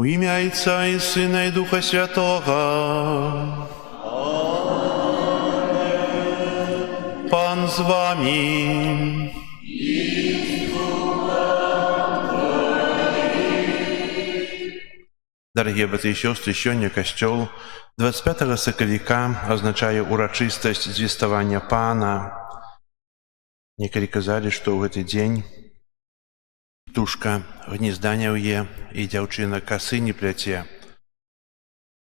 У ім'я Отця і Сина, і Духа Святого. з вами. Дорогие братья и сестры, сёння касцёл 25 сакавіка азначае урачыстасць звеставання Пана. Некалі казалі, што ў гэты дзень птушка гнезда не ўе і дзяўчына касы не пляце,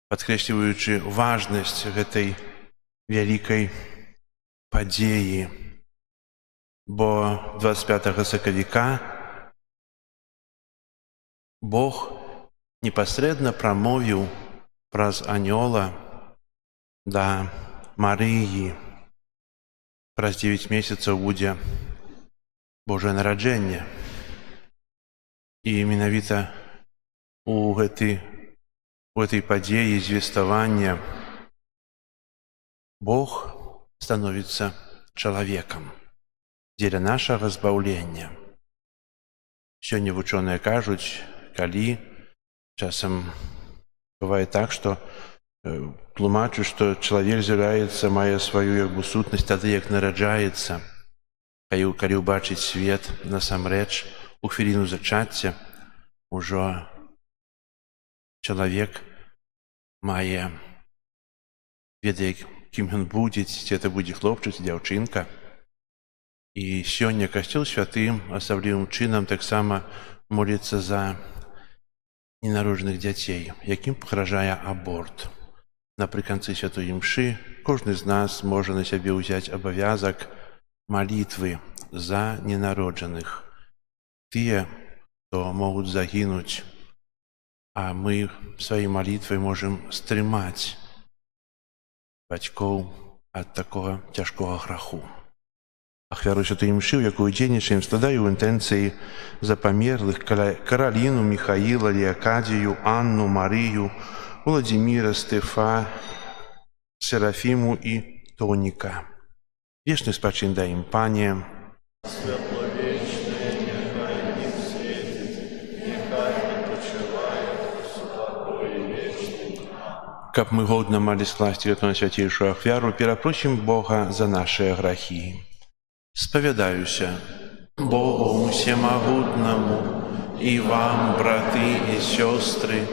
падкрэсліваючы важнасць гэтай вялікай падзеі. Бо 25 сакавіка Бог непасрэдна прамовіў праз анёла да Марыі. Праз 9 месяцаў будзе Божае нараджэнне. І менавіта у гэтай падзеі звеставання Бог становіцца чалавекам дзеля нашага збаўлення. Сёння вучоныя кажуць, калі часам бывае так, што тлумачу, што чалавек з'яўляецца, мае сваю сутнасць тады, як нараджаецца. Калі ўбачыць свет насамрэч, у хвіліну зачацця ўжо чалавек ведае, кім ён будзе, ці это будзе хлопчык, ці дзяўчынка. І сёння касцёл святы асаблівым чынам таксама моліцца за ненароджаных дзяцей, якім пагражае аборт. Напрыканцы святой імшы кожны з нас можа на сябе ўзяць абавязак малітвы за ненароджаных. Тыя, хто могуць загінуць, а мы сваёй малітвай можам стрымаць бацькоў ад такога цяжкога граху. Ахвяру святой імшы, у якую дзейнічаем, складаю ў інтэнцыі за памерлых Караліну, Міхаіла, Леакадзію, Анну, Марыю, Владзіміра, Стэфа, Серафіму і Тоніка. Вечны спачын дай ім, Пане. Святловечне, нехай ім світить, нехай відпочиває у спокої вічнім. Каб мы годна малі скласці гэту найсвяцейшую ахвяру, перапросім Бога за нашыя грахі. Спавядаюся Богу усемагутнаму і вам, браты і сёстры,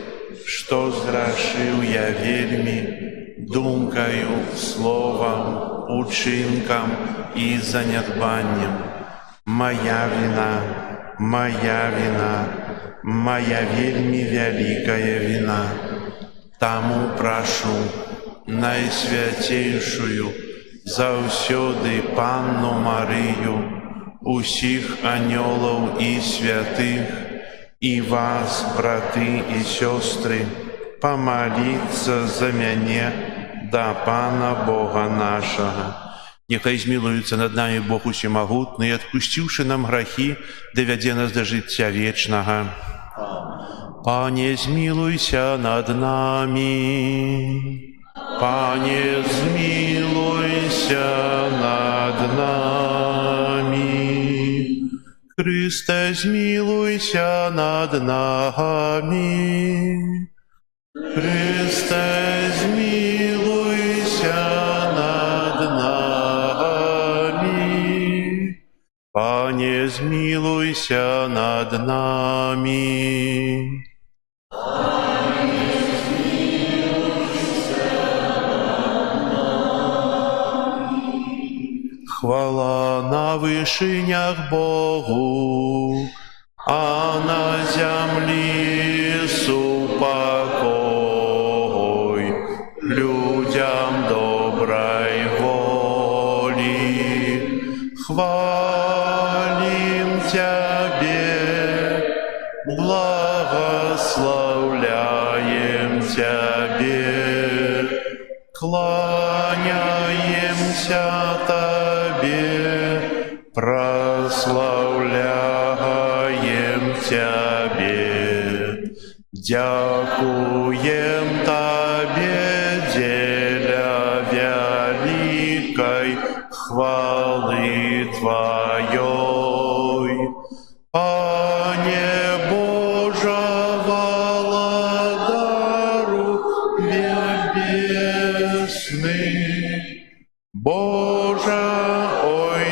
што зграшыў я вельмі думкаю, словам, учынкам і занядбаннем. Моя віна, моя вельмі вялікая віна. Таму прашу найсвяцейшую заўсёды Панну Марыю, усіх анёлаў і святых, і вас, браты і сёстры, памаліцца за мяне да Пана Бога нашага. Няхай змілуецца над намі Бог усемагутны і, адпусціўшы нам грахі, давядзе нас да жыцця вечнага. Пане, змілуйся над намі. Пане, змілуйся над намі. Христе, змілуйся над намі. Христе, змілуйся над намі. Пане, змілуйся над намі. Хвала на вышынях Богу, а на зямлі супакой людям добрай волі. Хвалим Тябе, благословляем Тебе, кланяемся Тебе, прославляем Тебе, дякуем Тебе деля великой хвалы Твоей. Пане Боже, владару небесный, Боже, ой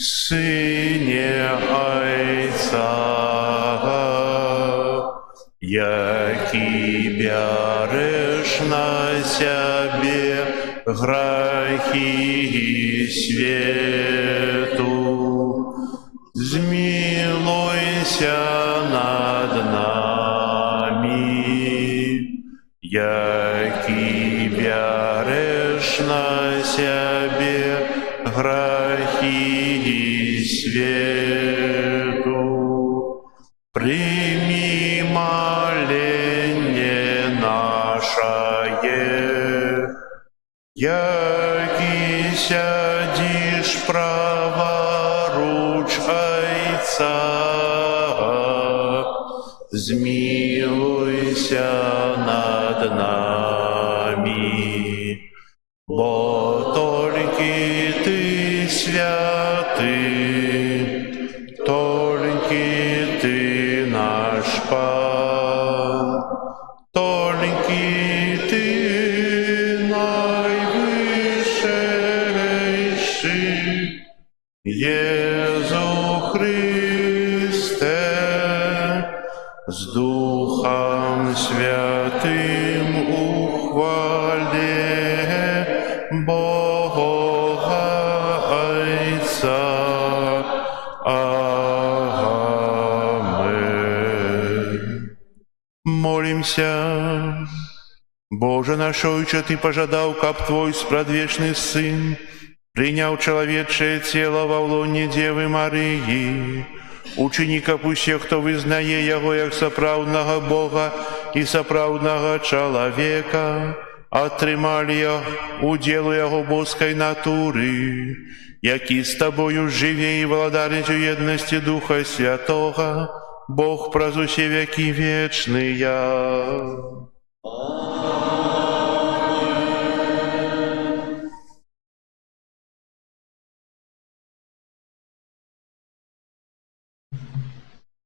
Сыне Отца, які бяреш на себе грехи свету, змилуйся над нами, які бяреш на себе грехи свету. Прими моление наше, яки сядешь праворуч Отца, змилуйся над нами, бо только Ты святый, только Ты наш Пан, только Ты наивысший, Иисус Христе, с Духом Святым ухвале Бога Отца. Аминь. Молимся. Боже наш Отче, Ты пожадал, каб Твой спрадвечный Сын принял человечее тело во лоне Девы Марии, учеников усіх, хто визнає Його як сапраўднага Бога і сапраўднага чалавека, атрымалі удзелу Яго боскай натуры, які з Табою жыве і валадарыць у еднасці Духа Святога, Бог праз усе векі вечныя.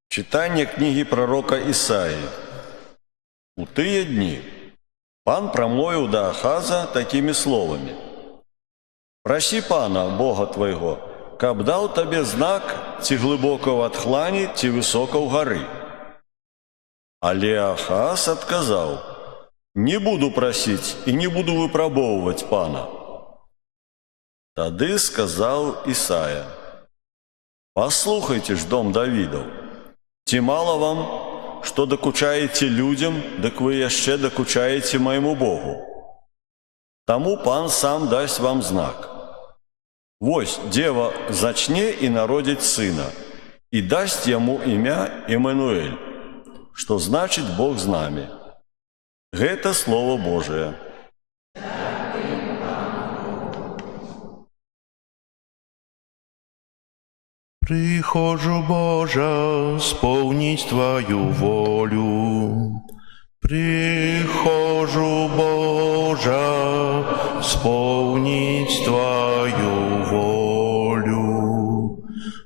Читание книги пророка Исаии. У тыя дни Пан промовил до Ахаза такими словами: «Проси Пана, Бога твоего, каб дал тебе знак, ці глибокого отхлані, ці высокого горы». Але Ахаз отказал: «Не буду просить и не буду выпробовывать Пана». Тады сказал Исаия: «Послухайте ж, дом Давидов, ці мало вам, что докучаете людям, дак вы яшчэ докучаете моему Богу. Тому Пан сам дасть вам знак. Вось дева зачне и народить сына, и дасть ему имя Иммануэль, что значит Бог с нами». Гэта Слово Божие. Прихожу, Боже, сповнить Твою волю. Прихожу, Боже, сповнить Твою волю.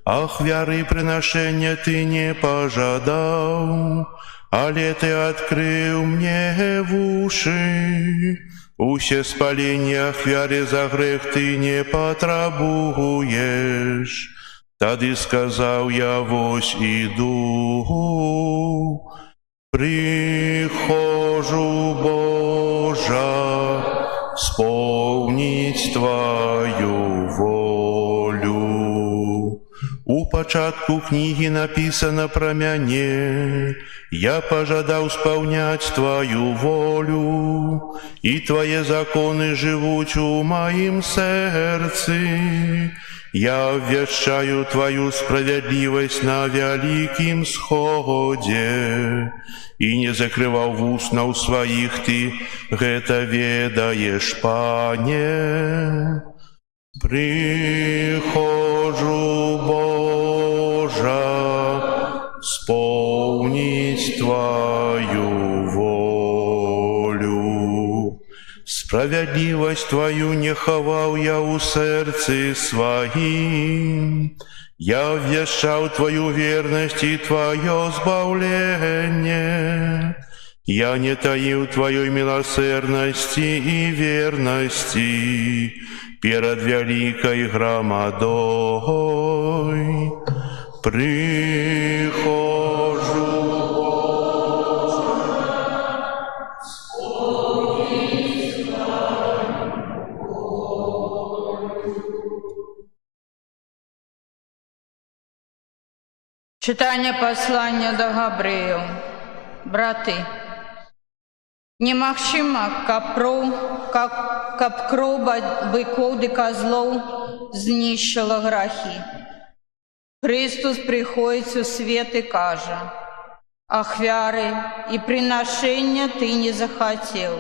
Ахвяры приношения Ты не пожадал, але Ты открыл мне в уши. Усе спаления ахвяры за грех Ты не потребуешь. Тады сказал я: вось иду. Прихожу, Боже, сповнить Твою волю. У початку книги написано про мяне: я пожадал сповнять Твою волю, и Твои законы живут у моим сердце. Я обвещаю Твою справедливость на великим сходе, и не закрывал устнаў своих Ты, гэта ведаешь, Пане. Прихожу, Боже, сповнить Твою волю. Справедливость Твою не ховал я у сердце своим. Я обвещал Твою верность и Твое избавление. Я не таил Твоей милосердности и верности перед великой громадой. Твой, прихожу. Читання послання до Габрію. Брати, немагчыма, каб кроў быкоў ды козлоў знішчыла грахі. Христос прыходзіць у свет і кажа: ахвяры і прынашэння ты не захацеў,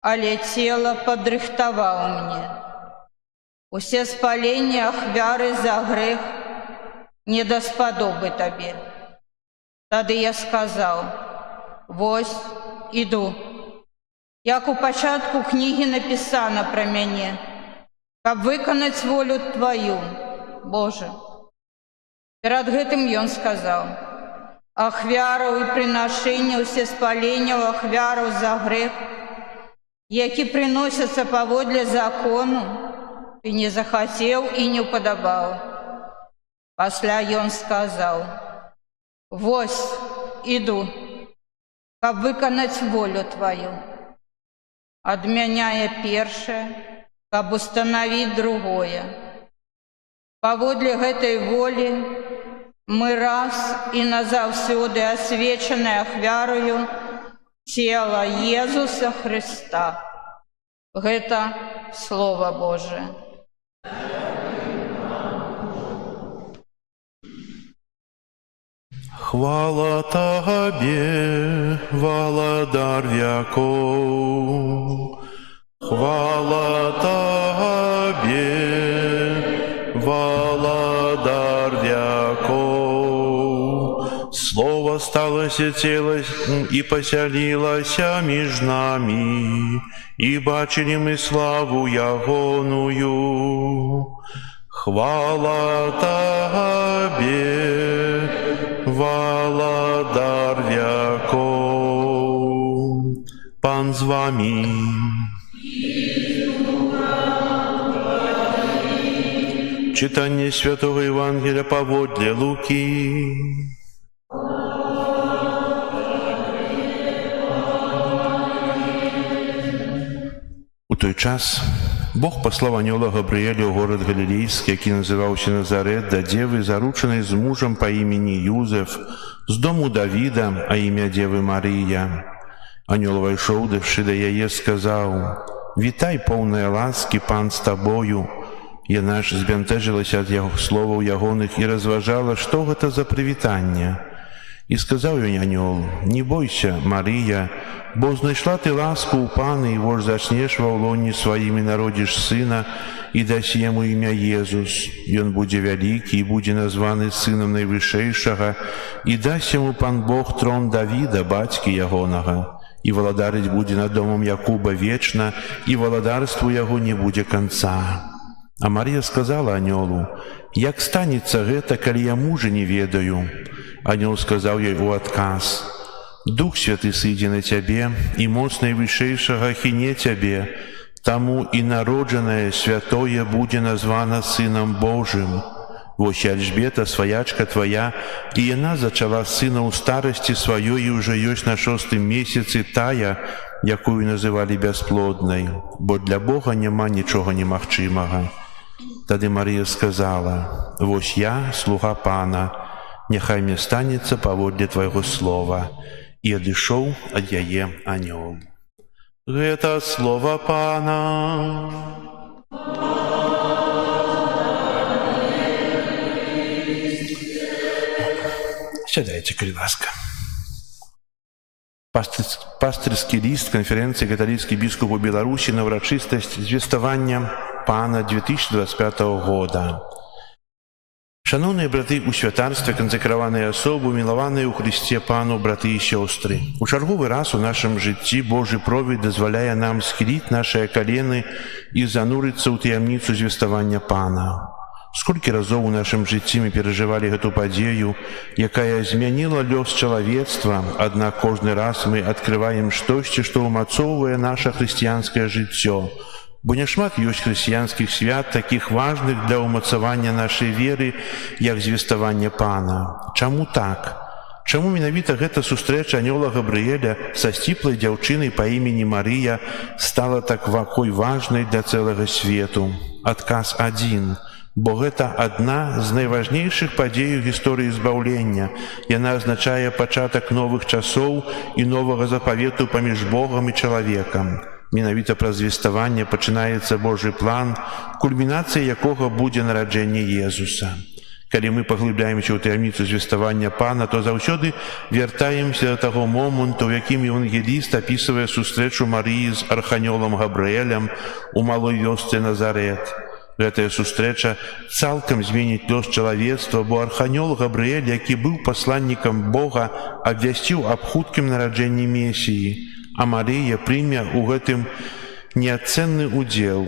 але цела падрыхтаваў мне. Усе спаленні ахвяры за грэх не даспадобы табе. Тады я сказаў: вось, іду. Як у пачатку кнігі напісана пра мяне, каб выканаць волю Тваю, Божа. Перад гэтым ён сказаў: ахвяраў і прынашэння усе спаленняў ахвяраў за грэх, які прыносяцца паводле закону, ты не захацеў і не ўпадабаў. Пасля ён сказаў: вось, іду, каб выканаць волю Тваю. Адмяняе першае, каб устанавіць другое. Паводле гэтай волі мы раз і назаўсёды асвечаныя ахвяраю цела Езуса Христа. Гэта Слова Божие. Хвала Табе, Владар веков, хвала Табе, Владар веков. Слово сталося тело и поселилося меж нами, и бачили мы славу Ягоную. Хвала Табе, Владар веков. Пан з вами. Читание Святого Евангелия паводле Луки. У той час Бог послав анёла Габрыэля ў горад Галілейскі, які называўся Назарэт, да дзевы, заручанай з мужам па імені Юзеф, з дому Давіда, а імя дзевы Марыя. Анёл увайшоў, дыўшы да яе, сказаў: «Вітай, поўная ласкі, пан з табою». Яна ж збянтэжылася ад словаў ягоных і разважала, што гэта за прывітанне. І сказаў ёй анёл: «Не бойся, Марыя, бо знайшла ты ласку ў пана, і вось зачнеш ва ўлоне сваім і народзіш сына, і дасі яму імя Езус. Ён будзе вялікі і будзе названы сынам найвышэйшага, і дасць яму пан Бог трон Давіда, бацькі ягонага, і валадарыць будзе над домам Якуба вечна, і валадарству яго не будзе канца». А Марія сказала анёлу: «Як станецца гэта, калі я мужа не ведаю?» Анёл сказаў ёй у адказ: «Дух Святы сыдзе на цябе, і моц найвышэйшага ахіне цябе, таму і народжанае святое будзе названа Сынам Божым. Вось Альжбета, сваячка твая, і яна зачала сына ў старасці сваёй, і ўжо ёсць на 6-м месяцы тая, якую называлі бясплоднай, бо для Бога няма нічога немагчымага». Тады Марія сказала: «Вось я, слуга пана, няхай мне станецца паводле твайго слова». І адышоў ад яе анёл. Гэта слова пана. Сядайце, калі ласка. Пастырскі ліст канферэнцыі каталіцкіх біскупаў Беларусі на ўрачыстасць звеставання пана 2025 года. Шановные браты ў святарстве, канцэкраваныя асобы, мілаваныя ў Христе пану, браты і сёстры. У чарговы раз у нашым жыцці Божы провід дазваляе нам схіліць нашыя калены і занурыцца ў таямніцу звеставання пана. Сколькі разоў у нашым жыцці мы перажывалі гэту падзею, якая змяніла лёс чалавецтва, аднак кожны раз мы адкрываем штосьці, што ўмацоўвае наша хрысціянскае жыццё. Бо няшмат ёсць хрысціянскіх свят, такіх важных для ўмацавання нашай веры, як звеставанне Пана. Чаму так? Чаму менавіта гэта сустрэча анёла Габрыэля са сціплай дзяўчынай па імені Марыя стала такой важнай для цэлага свету? Адказ адзін. Бо гэта адна з найважнейшых падзей у гісторыі збаўлення. Яна азначае пачатак новых часоў і новага запавету паміж Богам і чалавекам. Менавіта праз звеставанне пачынаецца Божы план, кульмінацыя якога будзе нараджэнне Езуса. Калі мы паглыбляемся ў таямніцу звеставання Пана, то заўсёды вяртаемся да таго моманту, у якім евангеліст апісвае сустрэчу Марыі з арханёлам Габрыэлем у малой вёсцы Назарэт. Гэтая сустрэча цалкам зменіць лёс чалавецтва, бо арханёл Габрыэль, які быў пасланнікам Бога, абвясціў аб хуткім нараджэнні Месіі, а Марыя прыме ў гэтым неацэнны ўдзел.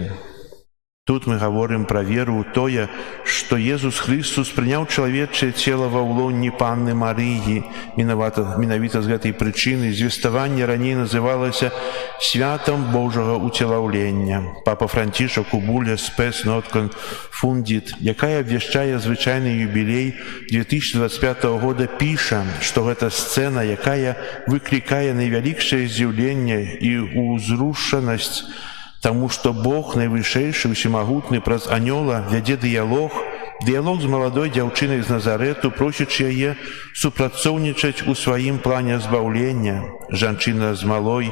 Тут мы гаворым пра веру ў тое, што Езус Хрыстус прыняў чалавечае цела ва ўлонні Панны Марыі. Менавіта з гэтай прычыны звеставанне раней называлася святам Божага уцелаўлення. Папа Францішак у буле «Spes not confundit», якая абвяшчае звычайны юбілей 2025 года, піша, што гэта сцэна, якая выклікае найвялікшае здзіўленне і ўзрушанасць, таму што Бог, найвышэйшы, усемагутны, праз анёла вядзе дыялог з маладой дзяўчынай з Назарэту, просячы яе супрацоўнічаць у сваім плане збаўлення. Жанчына з малой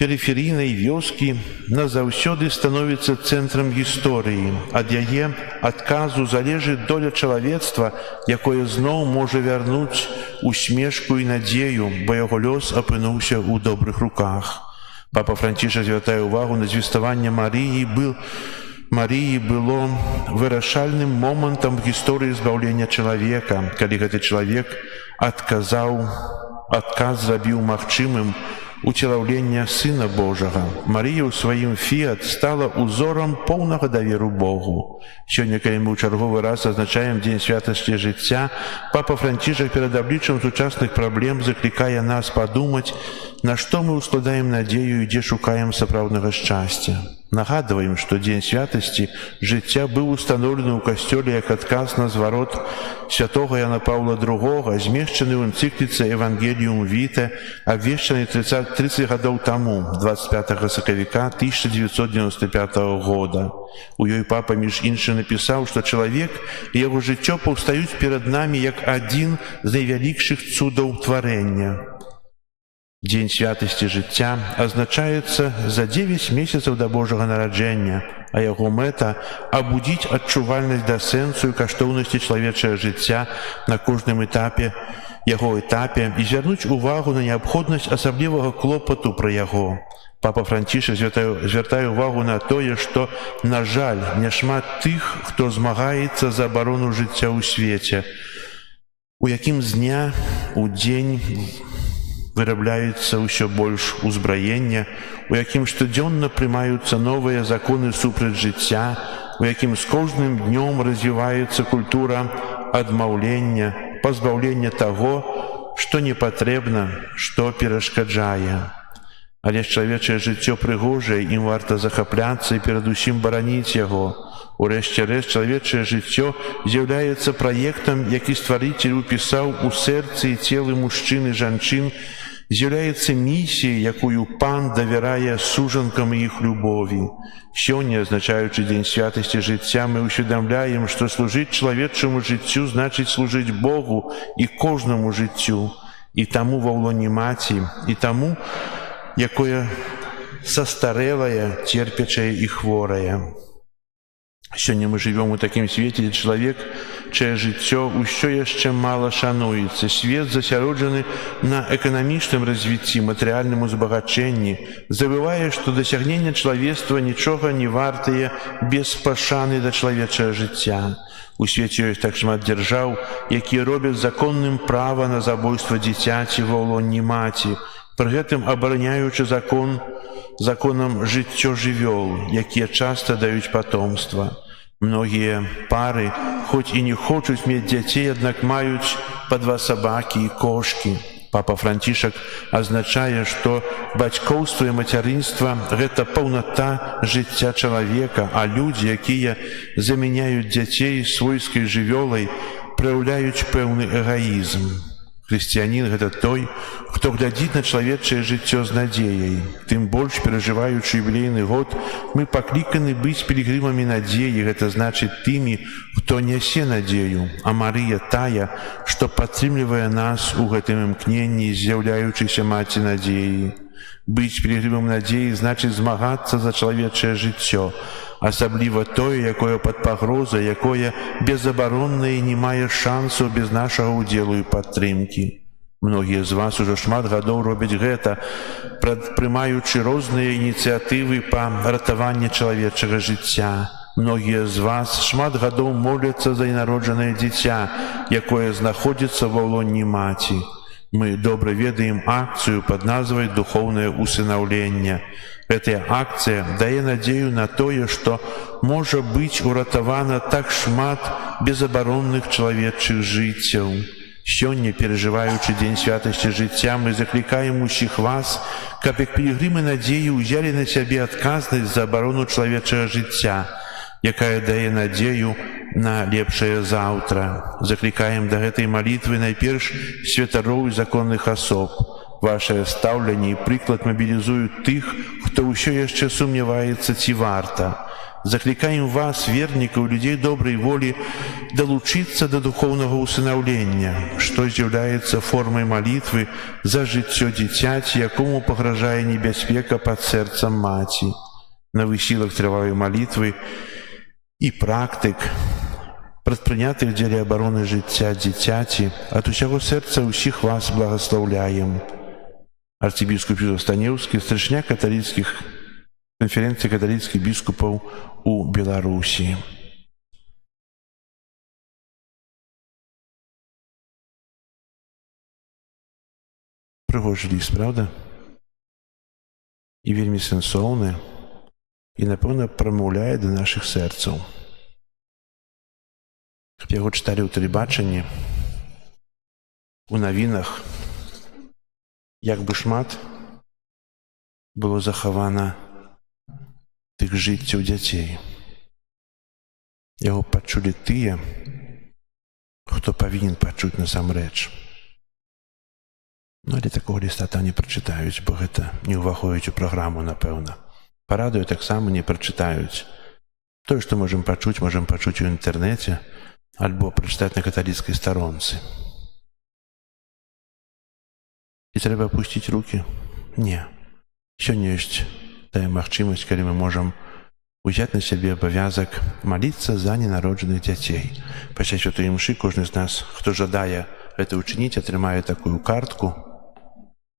перыферыйнай вёскі назаўсёды становіцца цэнтрам гісторыі. Ад яе адказу залежыць доля чалавецтва, якое зноў можа вярнуць усмешку і надзею, бо яго лёс апынуўся ў добрых руках. Папа Францішак звяртае ўвагу на звеставанне Марыі было вырашальным момантам гісторыі збаўлення чалавека, калі гэты чалавек адказ зрабіў магчымым уцелаўлення Сына Божага. Марыя ў сваім фіат стала узорам поўнага даверу Богу. Сёння, калі мы ў чарговы раз адзначаем Дзень святасці жыцця, папа Францішак перад абліччам сучасных праблем заклікае нас падумаць, на што мы ускладаем надзею і дзе шукаем сапраўднага шчасця. Нагадваем, што Дзень святасці жыцця быў устаноўлены ў касцёле як адказ на зварот святога Яна Паўла II, змешчаны ў энцыкліцы «Евангелиум Vitae», абвешчанай 30 гадоў таму, 25 сакавіка 1995 года. У ёй папа, між іншым, напісаў, што чалавек і яго жыццё паўстаюць перад намі як адзін з найвялікшых цудаў тварэння. Дзень святасці жыцця азначаецца за 9 месяцаў да Божага нараджэння, а яго мэта – абудзіць адчувальнасць да сэнсу і каштоўнасці чалавечага жыцця на кожным этапе і звярнуць увагу на неабходнасць асаблівага клопату пра яго. Папа Францішак звяртае ўвагу на тое, што, на жаль, няшмат тых, хто змагаецца за абарону жыцця ў свеце, у якім з дня ў дзень вырабляецца ўсё больш узбраення, у якім штодзённа прымаюцца новыя законы супраць жыцця, у якім з кожным днём развіваецца культура адмаўлення, пазбаўлення таго, што не патрэбна, што перашкаджае. Але ж чалавечае жыццё прыгожае, ім варта захапляцца і перадусім бараніць яго. Урэшце рэшт, чалавечае жыццё з'яўляецца праектам, які стварыцель упісаў у сэрцы і целы мужчын і жанчын, з'яўляецца місіяй, якую Пан давярае сужанкам іх любові. Сёння, адзначаючы Дзень святасці жыцця, мы ўсведамляем, што служыць чалавечаму жыццю значыць служыць Богу і кожнаму жыццю, і таму ва ўлоне маці, і таму, якое састарэлае, церпячае і хворае. Сёння мы жывём у такім свеце, дзе чалавек, чае жыццё ўсё яшчэ мала шануецца. Свет засяроджаны на эканамічным развіцці, матэрыяльным узбагачэнні. Забывае, што дасягнення чалавецтва нічога не вартае без пашаны да чалавечага жыцця. У свеце ёсць так шмат дзяржаў, якія робяць законным права на забойства дзіцяці ва ўлонні маці, пры гэтым абараняючы законам жыццё жывёл, якія часта даюць патомства. Многія пары, хоць і не хочуць мець дзяцей, аднак маюць па 2 сабакі і кошкі. Папа Францішак азначае, што бацькоўства і мацярынства – гэта паўната жыцця чалавека, а людзі, якія замяняюць дзяцей свойскай жывёлай, праяўляюць пэўны эгаізм. Хрысціянін – гэта той, хто глядзіць на чалавечае жыццё з надзеяй. Тым больш, перажываючы юбілейны год, мы пакліканы быць пілігрымамі надзеі, гэта значыць тымі, хто нясе надзею, а Марыя тая, што падтрымлівае нас у гэтым імкненні, з'яўляючыся маці надзеі. Быць пілігрымам надзеі значыць змагацца за чалавечае жыццё, асабліва тое, якое пад пагрозай, якое безабароннае і не мае шансаў без нашага ўдзелу і падтрымкі. Многія з вас ужо шмат гадоў робяць гэта, прымаючы розныя ініцыятывы па ратаванні чалавечага жыцця. Многія з вас шмат гадоў моляцца за ненароджанае дзіця, якое знаходзіцца ва ўлонні маці. Мы добра ведаем акцыю пад назвай «Духоўнае усынаўленне». Гэтая акцыя дае надзею на тое, што можа быць уратавана так шмат безабаронных чалавечых жыццяў. Сёння, перажываючы дзень святасці жыцця, мы заклікаем усіх вас, каб як пілігрымы надзеі ўзялі на сябе адказнасць за абарону чалавечага жыцця, якая дае надзею на лепшае заўтра. Заклікаем да гэтай малітвы найперш святароў і законных асоб. Вашае стаўленне і прыклад мабілізуюць тых, хто ўсё яшчэ сумняваецца, ці варта. Заклікаем вас, вернікаў, людзей добрай волі, далучыцца да духоўнага усынаўлення, што з'яўляецца формай малітвы за жыццё дзіцяці, якому пагражае небяспека пад сэрцам маці. На высілах трывалай малітвы і практык, прадпрынятых дзеля абароны жыцця дзіцяці, ад усяго сэрца ўсіх вас благаслаўляем. Арцыбіскуп Юзеф Станеўскі, старшыня каталіцкіх канферэнцыі каталіцкіх біскупаў у Беларусі. Прыгожы ліст, правда? І вельмі сэнсоўны, і, напэўна, прамаўляе да нашых сэрцаў. Каб яго чыталі ў тэлебачанні, у навінах, як бы шмат было захавана тых жыццяў дзяцей. Яго пачулі тыя, хто павінен пачуць насамрэч. Але такога ліста там не прачытаюць, бо гэта не ўваходзіць у праграму, напэўна. Па радыё таксама не прачытаюць. Тое, што можам пачуць у інтэрнэце альбо прачытаць на каталіцкай старонцы. І трэба апусціць рукі? Не. Сёння ёсць тая магчымасць, калі мы можам узяць на сябе абавязак маліцца за ненароджаных дзяцей. Пасля святой імшы кожны з нас, хто жадае гэта ўчыніць, атрымае такую картку,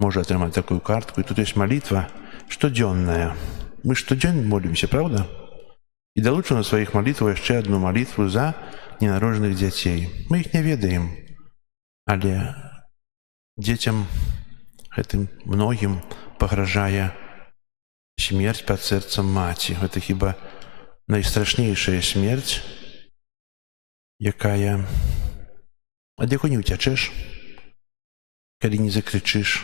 можа атрымаць такую картку, і тут ёсць малітва штодзённая. Мы штодзённа молімся, правда? І далучым на сваіх малітвах яшчэ адну малітву за ненароджаных дзяцей. Мы іх не ведаем, але дзецям гэтым многім пагражае смерць пад сэрцам маці. Гэта хіба найстрашнейшая смерць, якая ад якой не ўцячэш, калі не закрычыш,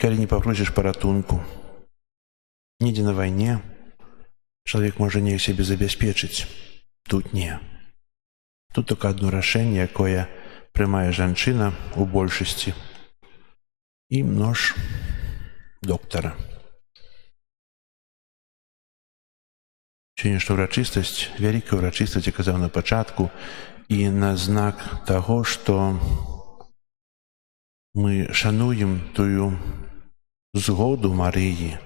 калі не папросіш паратунку. Недзе на вайне чалавек можа неяк сябе забяспечыць. Тут не. Тут толькі адно рашэнне, якое прымае жанчына у большасці, і нож доктара. Сённяшняя ўрачыстасць, вялікая ўрачыстасць, я казаў на пачатку, і на знак таго, што мы шануем тую згоду Марыі.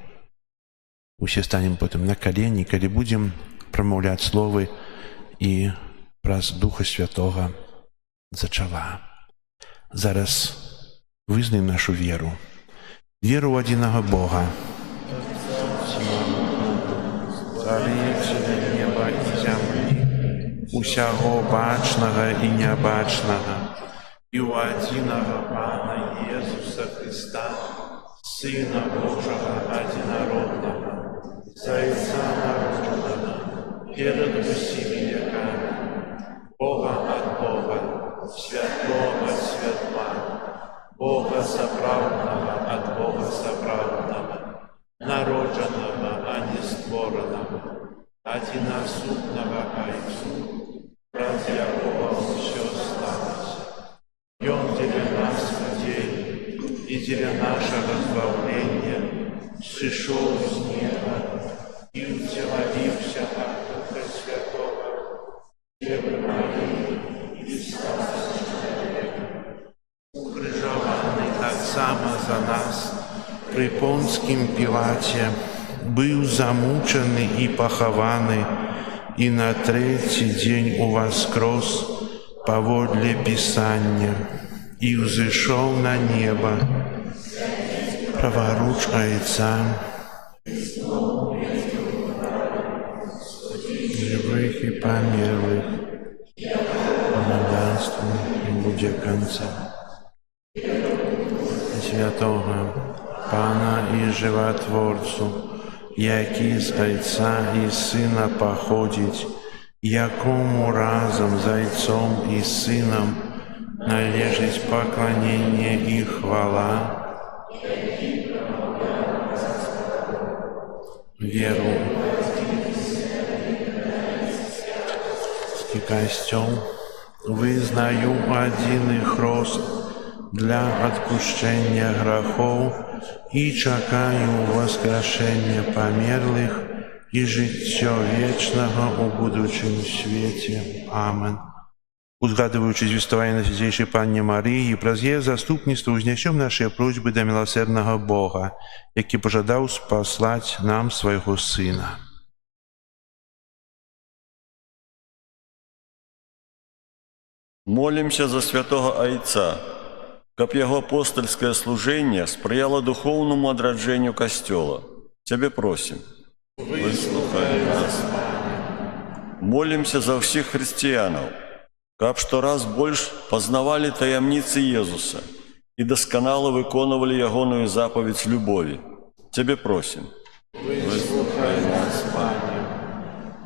Усе станем потым на калені, калі будзем прамаўляць словы і праз Духа Святога зачала. Зараз вызнаем нашу веру. Веру ў адзінага Бога. Царыцеля неба і зямлі, усяго бачнага і нябачнага, і ў адзінага Пана Езуса Хрыста, Сына Божага адзінароднага, Зайца народжанага, перад усімі векамі, Бога ад Бога, святлога ад святла, Бога Спасителя нашего избавления, сошел с неба и утеловился от Духа Святого, Девы Марии и стал человеком, укрыжованный так само за нас при Понским Пилате, был замучений и похований, и на третий день воскрес поводле Писания, и взошел на небо, праворуч Отца, живых и померлых, богатству и буде конца. Святого Пана и Животворцу, який з Отца і Сина походить, якому разом з Отцом і Сином належить поклонение и хвала, веру и костел, вызнаю один их рост для отпущения грехов и чекаю воскрешения померлых и життя вечного у будущем свете. Амен. Узгадуючи звістування Святейшей Панні Марії, праз її заступництво узнесем наші просьби до милосердного Бога, який пожадав спаслать нам свого Сина. Молимся за святого Отца, как его апостольское служение сприяло духовному одроджению Костела. Тебе просим, выслухай нас. Молимся за всех христианов, как что раз больше познавали таямницы Иисуса и досконало выконывали ягоную заповедь любови. Тебе просим, выслухай нас, Пане.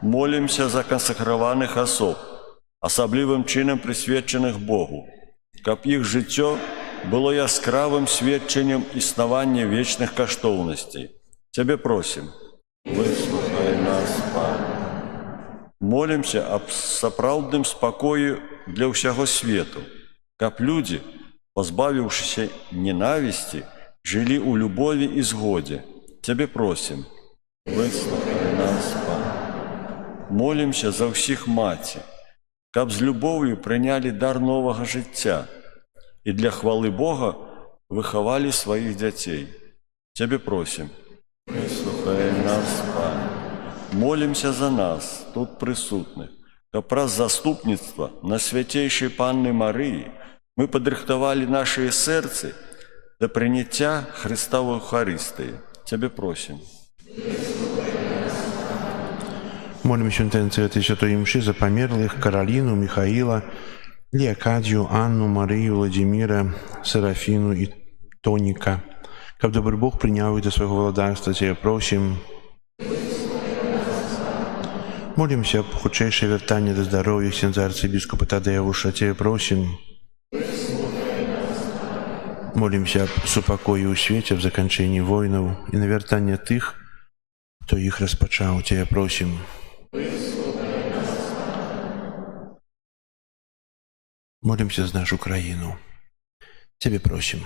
Молимся за консекрованных особ, особливим чином присвячених Богу, каб їх життя було яскравим свідченням існування вічних коштовностей. Тебе просим, выслухай нас, Пане. Молимся об сапраўдным спокою для всего свету, каб люди, позбавившися ненависти, жили у любови и згоде. Тебе просим, выслухай нас, Пане. Молимся за всіх маті, каб з любов'ю прийняли дар нового життя і для хвали Бога виховали своїх дітей. Тебе просим, вислухай нас, Пане. Молимся за нас, тут присутних, каб раз заступництва на Святейшей Панни Марії ми подрихтували наше серце до прийняття Христової Евхаристії. Тебе просим. Молимся в интенции Святой Мши за померлых Каролину, Михаила, Леокадию, Анну, Марию, Владимира, Серафину и Тоника. Как добрый Бог принял их до своего владарства, Тебя просим. Молимся об худшейшей вертании до здоровья ксенза арцебископа Тадеуша, Тебя просим. Молимся об супокое у свете, в закончении войнов и на вертание тых, кто их распочал, Тебя просим. Молимся за нашу Украину. Тебе просим.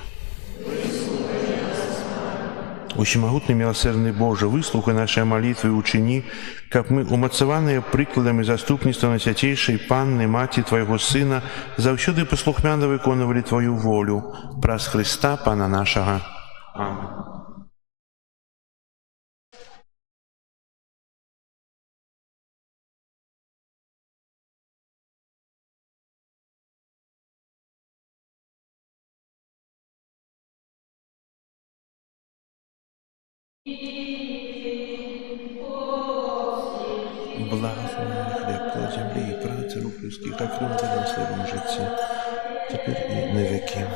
Усемогутный милосердный Боже, выслухай наши молитвы и учини, как мы, умацованные прикладами заступництва на Святейшей Панны, Мати Твоего Сына, завсюди послухмяно виконували Твою волю, праз Христа Пана нашего. Аминь. Благословенный хлеб, плод земли и праці рук людських, как хлеб в наследном житті, тепер і на веки.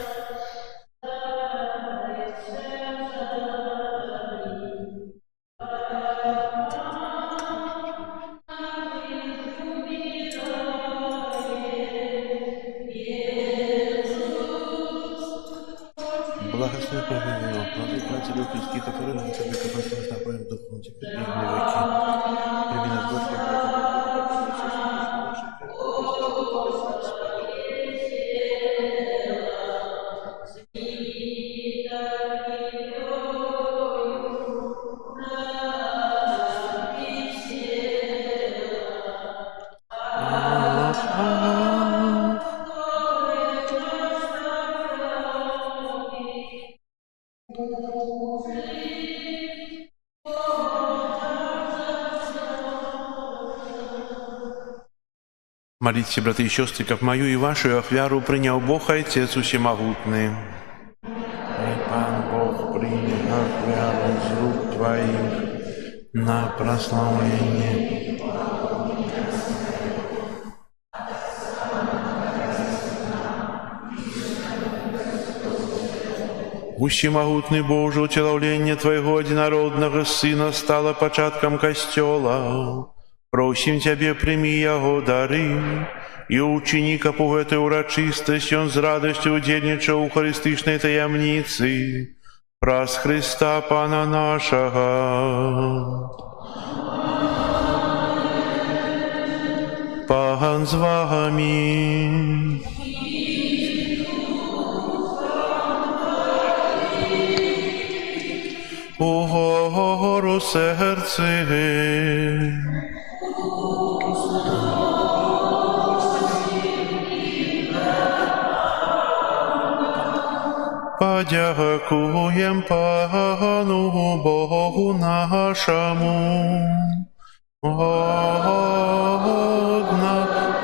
Благослови Богино, плоды праці рук людських, так хлеб на тебе, как нас напоим духом, тепер і на веки. Прими нас, Господи, Господи, Молитесь, братья и сестры, как мою и вашу ахвяру принял Бог Отец Всемогутный. И Пан Бог принял ахвяру из рук твоих на прославление. Всемогутный Боже, утеловление Твоего единородного Сына стало початком Костела. Просим Тебе, прими Его дары, и ученика по этой урочистости он с радостью удельничал у харистичной таямницы, праз Христа Пана нашего. Пан з вами. Угору серце. Подякуєм Пану Богу нашому. Годна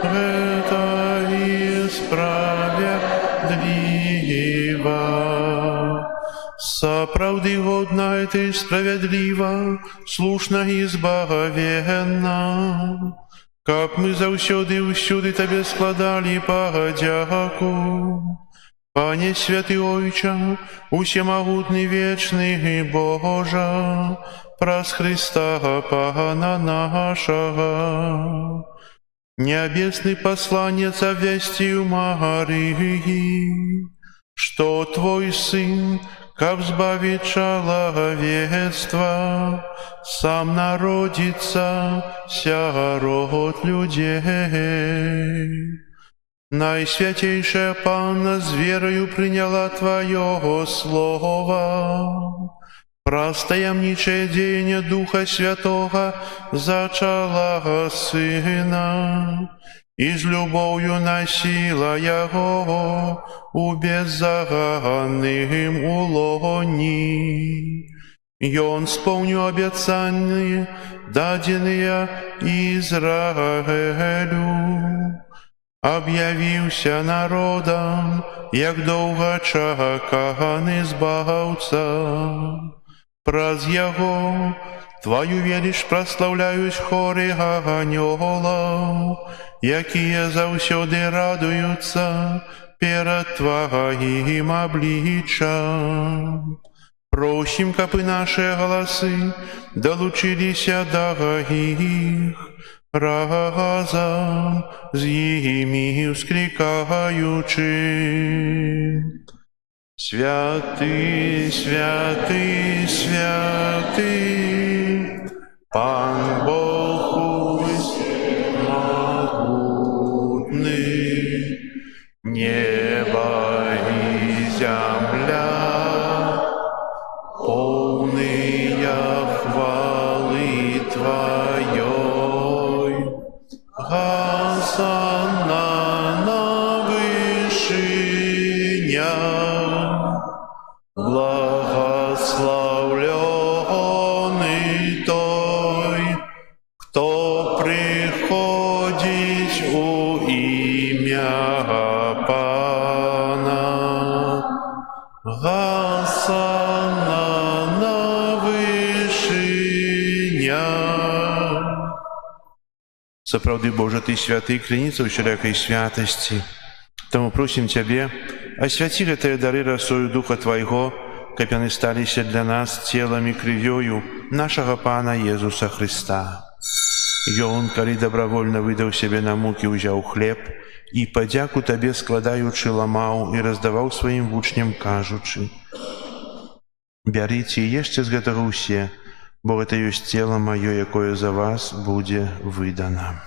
это и справедлива. Соправды годна это и справедлива, слушна и збагавенна. Как мы завсёды усюды Тебе складали подяку. Пане святый Ойче, усемогутный вечный Боже, праз Христа Пана нашего, небесный посланец вестью Марии, что Твой Сын, как взбавить человечество, сам народится ся род людей. Наисвятейшая Панна с верою приняла Твое Слово, праз таямничее деяние Духа Святого зачала Сына, и с любовью носила Его у беззаганным улони. И Он исполнил обетования, даденные Израилю, об'явився народом, як довгочаканий збавця. Праз Його Твою велич прославляють хори ангелов, які завсюди радуються перед Твоїм обличчям. Просим, капы наши голосы долучилися до их, разом з ними вскрикаючи: Святий, святий, святий, Пан Бог всемогутний, небо и земля полные хвалы Твоей. Хосанна на вышинях, благословленный той, кто приходит у имя Пана. Хосанна на вышинях. Соправды, Боже, Ты святый, клянется в всякой святости. Тому просим Тебе, освяти гэтыя дары росою Духа Твоего, каб яны сталіся для нас телом и кровью нашего Пана Иисуса Христа. И Он, коли добровольно выдал себе на муки, узял хлеб, и подяку Тебе складаючи ламаў и раздавал своим вучням, кажучи: «Бярыце и ешьте з гэтага ўсе, бо гэта ёсць тело маё, якое за вас будзе выдано».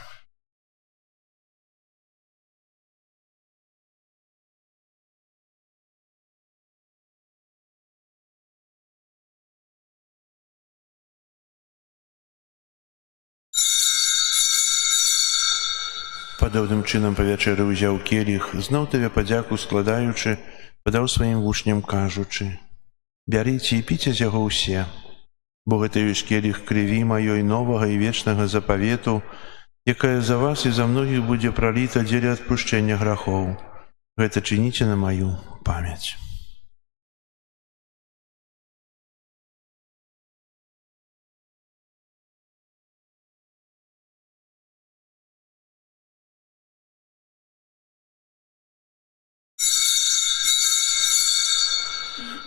Падобным чынам па вячэры ўзяў келіх, зноў Табе падзяку складаючы, падаў сваім вучням, кажучы: «Бярыце і піце з яго ўсе, бо гэта ёсць келіх крыві маёй новага і вечнага запавету, якая за вас і за многіх будзе праліта дзеля адпушчэння грахоў. Гэта чыніце на маю памяць.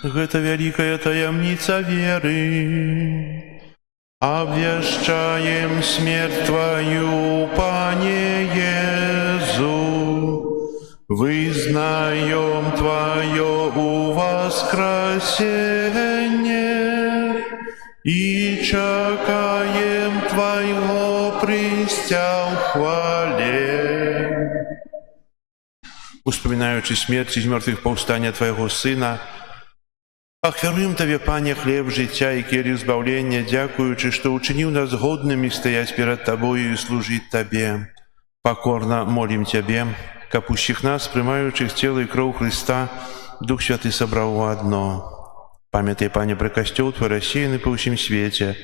Гэта вялікая таямніца веры. Обвящаем смерть Твою, Пане Иезу, вызнаем Твое воскресение и чекаем Твоего прийстя в хвале. Успоминаючи смерть из мертвых повстания Твоего Сына, ахвяруем Табе, Пане, хлеб життя і келих збавлення, дякуючи, що учинив нас годными стоять перед Тобою и служить Тебе. Покорно молим Тебе, капущих нас, приймаючих тело и кров Христа, Дух Святый собрал в одно. Памятай, Пане, про костел Твой рассеянный по всем свете,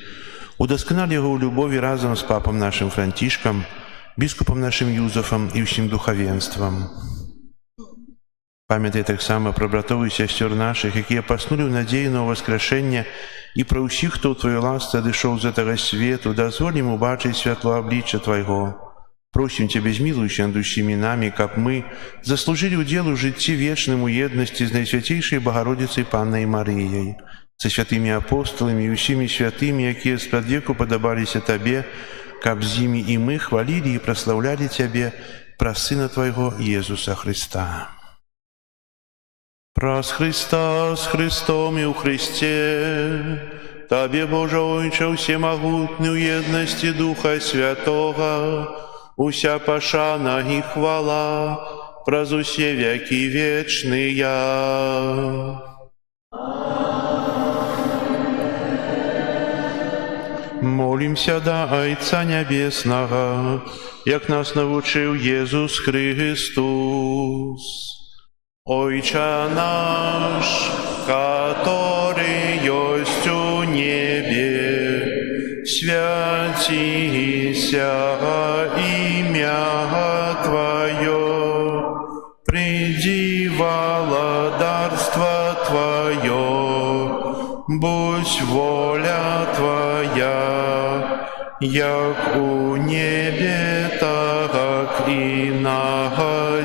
удосконали его в любови разом с папом нашим Франтишком, біскупом нашим Юзефом и всем духовенством. Памятай так само про братов и сестер наших, якія паснули в надеї на воскрешення, і про всіх, хто в Твою ласку одійшов з этого свету, дозволь им убачить світло обличчя Твоего. Просим Тебя, змилуйся над усіми нами, как мы заслужили удел в житті вечному єдності з Найсвятейшей Богородицей Панной Марією, со святыми апостолами и усіми святыми, якія сподвеку подобалися Тебе, каб з ними и мы хвалили и прославляли Тебе, про Сына Твоего Иисуса Христа. Праз Христа, с Христом и у Христе, Тебе, Боже Ойче, всемогутный, в едности Духа Святого, уся пошана и хвала, праз усе веки вечные. Молимся до Отца Небесного, як нас научил Иисус Христос. Отче наш, который есть у небе, святися имя Твое, приди владарство Твое, будь воля Твоя, як у небе, так и на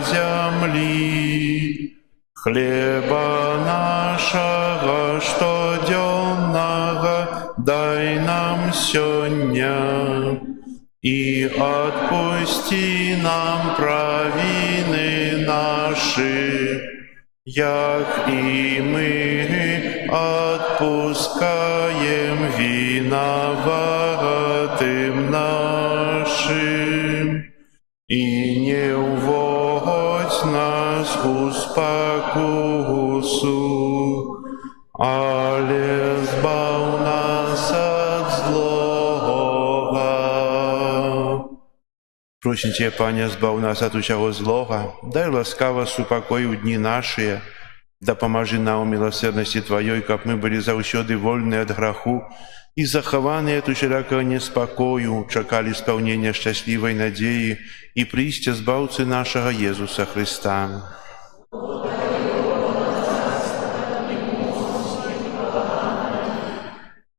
земле. Хлеба нашего штоденного дай нам сегодня, и отпусти нам провины наши, як и мы отпускаем виноватым нашим, и не уводь нас у спокусу, але збав нас от злого. Просим Тебя, Пане, збав нас от усяго злого, дай ласкаво супокой у дни наши, да поможи нам у милосердности Твоей, как мы были заўсёды вольны от граху и захованы от усялякого неспокою, чакали исполнения счастливой надеи и прийстя збавцы нашего Иисуса Христа.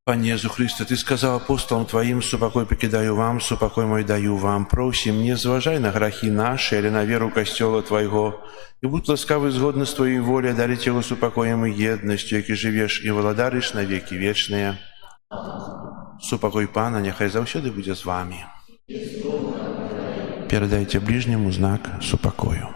Пане Иисус Христе, Ты сказал апостолам Твоим: «Супокой покидаю вам, супокой мой даю вам». Просим, не зважай на грехи наши, или на веру Костела Твоего, и будь ласкавый згодно с Твоей волей дарить Его супокоем и едностью, яки живешь и владаришь на веки вечные. Супокой Пана, нехай заўсёды будзе з вами. Передайте ближнему знак супокою.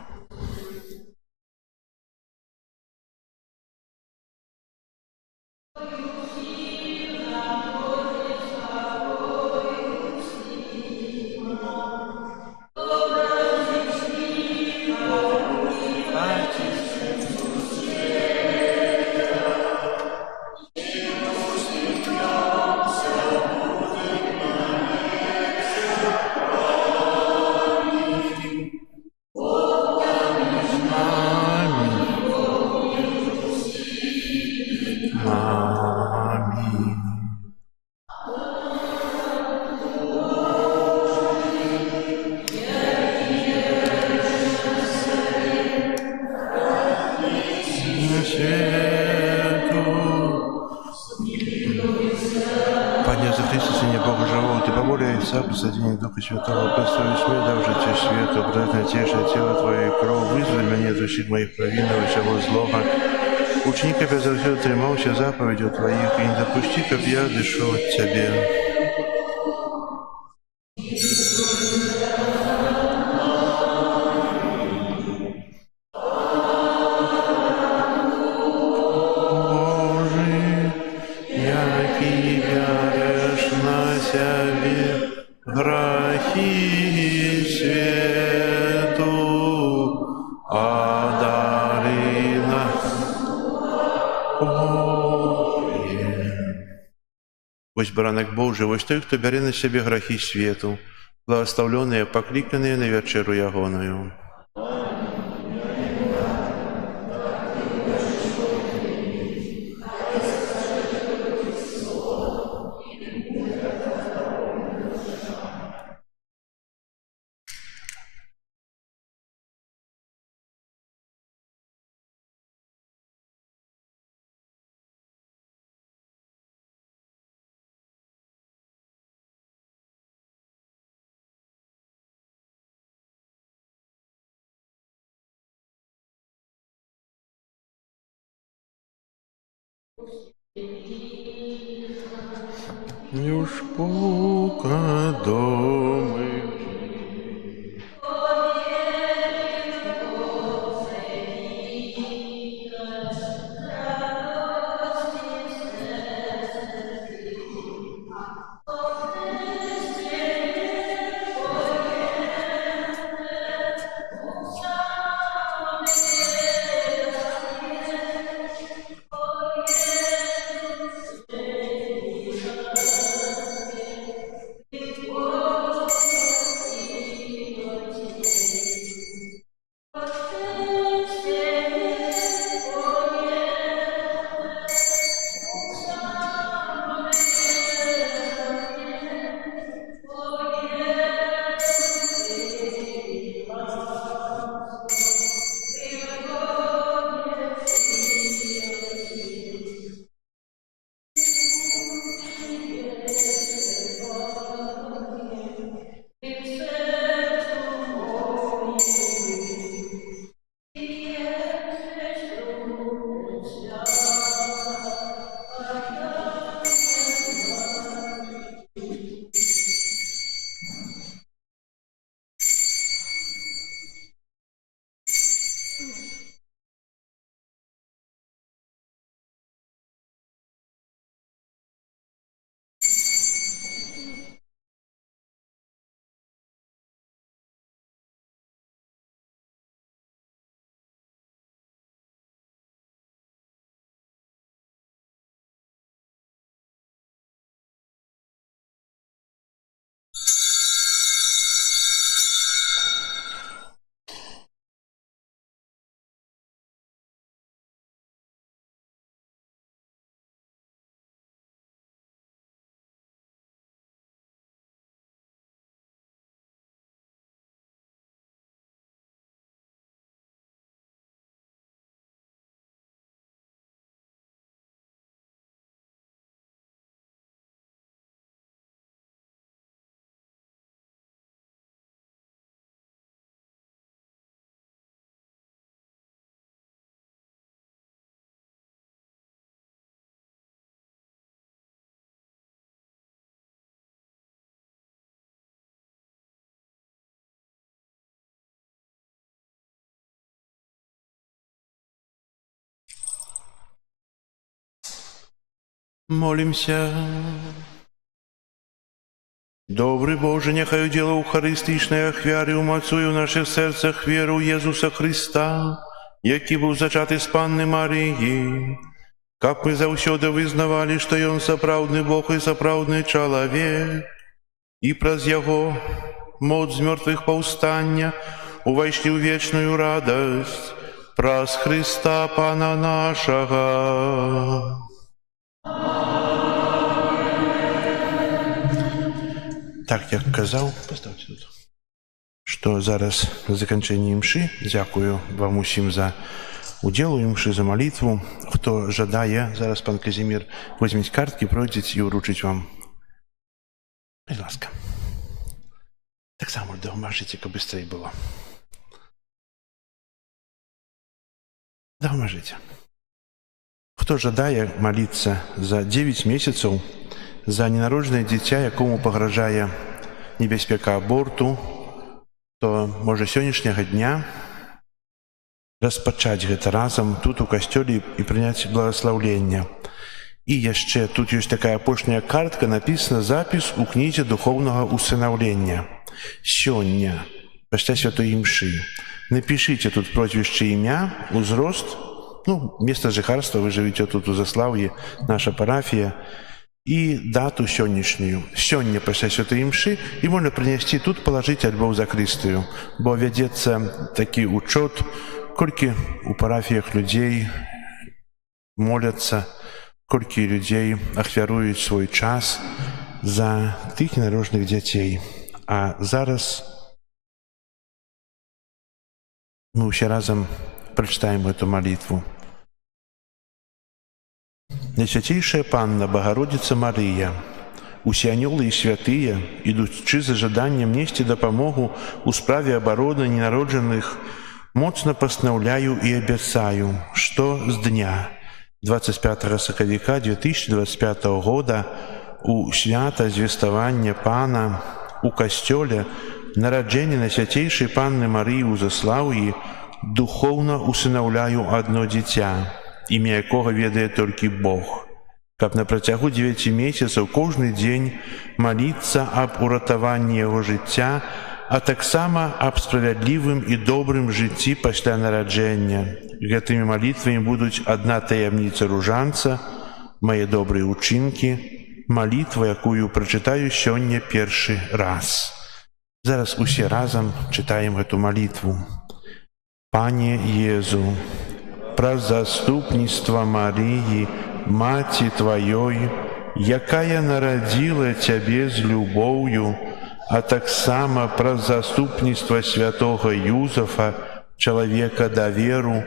Отца, присоединение Духа Святого, Господи, смей дав життя світу, братне тіше тіло Твоє і кров, визволь мене з усіх моїх провин, всього злого. Ученик обязал все тримався заповедей Твоих, и не допусти, как я дышу от Тебе. Боже, який береш на себе грехи свету, одари нас. Ось баранок Божий, ось той, хто бере на себе грехи свету, благословленные, покликанные на вечеру ягоною. Już puka domy. Молимся. Добрый Боже, нехай удела Ухаристичной ахвяри умацує в наших серцях віру в Єсуса Христа, який був зачатий з Панни Марії, как мы заусёды вызнавали, что Он соправдный Бог и соправдный человек, и праз Его моц з мертвых повстання увайшли в вечную радость, праз Христа Пана нашего. Так, як казав, поставте тут, що зараз на закінченні мши, дякую вам усім за удел у мши, за молитву. Хто жадає, зараз пан Казимір візьміть картки, пройдіть і вручить вам. Будь ласка. Так само допоможіть, каб быстрей було. Допоможіть. Хто жадає молитися за 9 місяців за ненароджене дитя, якому погрожає небезпека аборту, то може сьогоднішнього дня розпочати гэта разом тут у касцёле і прыняць благословлення. І яшчэ тут ёсць такая апошняя картка, написана запіс у кнізе духовнага усынаўлення. Сёння, пасля святой імшы, напишите тут прозвішча, імя, узрост, место жыхарства, вы жывеце тут у Заслаўі, наша парафія, і дату сённяшнюю. Сёння пасля святой імшы, і можна прынесці тут, палажыць альбо ў закрыстыю, бо вядзецца такі учот, колькі у парафіях людзей моляцца, колькі людзей ахвяруюць свой час за тых ненароджаных дзяцей. А зараз мы ўсе разам прачытаем эту малітву. Найсвяцейшая Панна, Богородица Мария, усе анёлы і святыя, ідучы за жаданнем несці дапамогу ў справе абароны ненароджаных, моцна пастанаўляю і абяцаю, што з дня 25 сакавіка 2025 года у свята звеставання Пана у касцёле нараджэння Найсвяцейшай Панны Марыі ў Заслаўі духоўна усынаўляю адно дзіця, імя якога ведае толькі Бог, каб на працягу 9 месяцаў кожны дзень маліцца аб уратаванні яго жыцця, а таксама аб справядлівым і добрым жыцці пасля нараджэння. Гэтымі малітвамі будуць адна таямніца ружанца, мае добрыя ўчынкі, малітва, якую прачытаю сёння першы раз. Зараз усе разам чытаем гэту малітву. Пане Езу, праз заступніцтва Марыі, Маці Тваёй, якая нарадзіла Цябе з любоўю, а таксама праз заступніцтва святога Юзафа, чалавека даверу,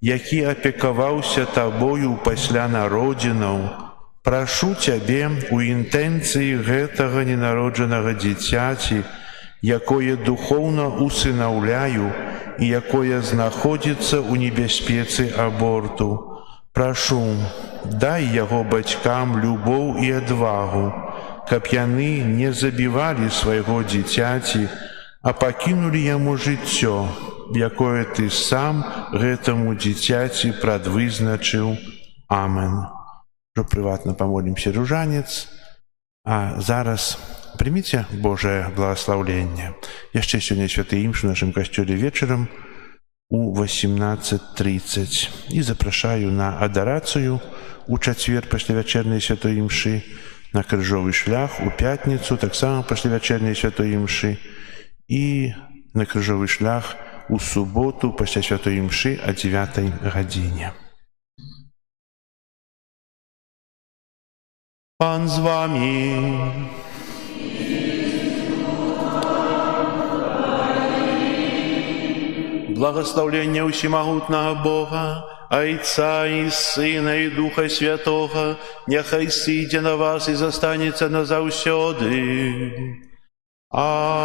які апекаваўся Табою пасля народзінаў, прашу Цябе у інтэнцыі гэтага ненароджанага дзіцяці, якое духоўна усынаўляю і якое знаходзіцца ў небяспецы аборту. Прашу, дай яго бацькам любоў і адвагу, каб яны не забівалі свайго дзіцяці, а пакінулі яму жыццё, якое Ты сам гэтаму дзіцяці прадвызначыў. Амен. Ужо прыватна памолімся ружанец, а зараз прыміце Божае благословленне. Яшчэ сёння святы імш у нашым касцёле вечарам у 18:30 і запрашаю на адарацыю у чацвер пасля вячэрняй святой імшы, на крыжовы шлях у пятніцу, таксама пасля вячэрняй святой імшы, і на крыжовы шлях у суботу пасля святой імшы о 9 гадзіне. Пан з вами. Благословлення усімагутнага Бога, Айца і Сына і Духа Святого, няхай сыдзе на вас і застанецца назаўсёды. Амен.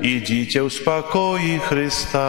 Ідзіце ў спакоі Христа.